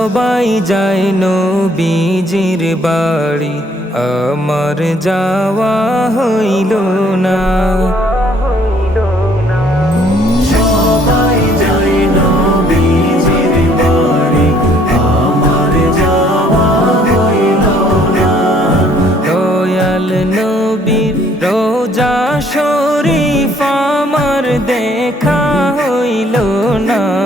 সবাই যায় নবীজির বাড়ি। আমার যাওয়া হইল না। রোজা শরীফ আমার দেখা হইল না।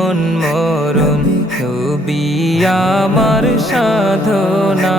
জীবন মরণ নবী আমার সাধনা।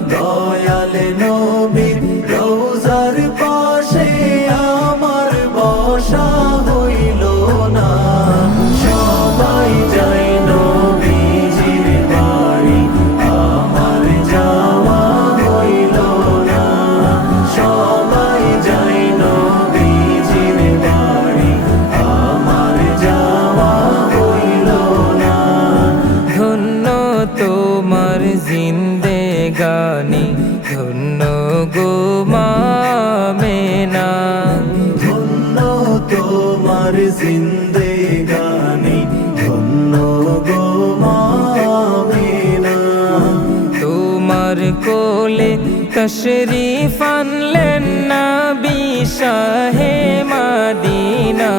জিন্দেগানি ধন্য গো মেনা। ধন্য তোমার জিন্দেগানি ধন্য গো মামিনা তোমার কোলে তশরিফ আনলেন না বিশাহে মাদিনা।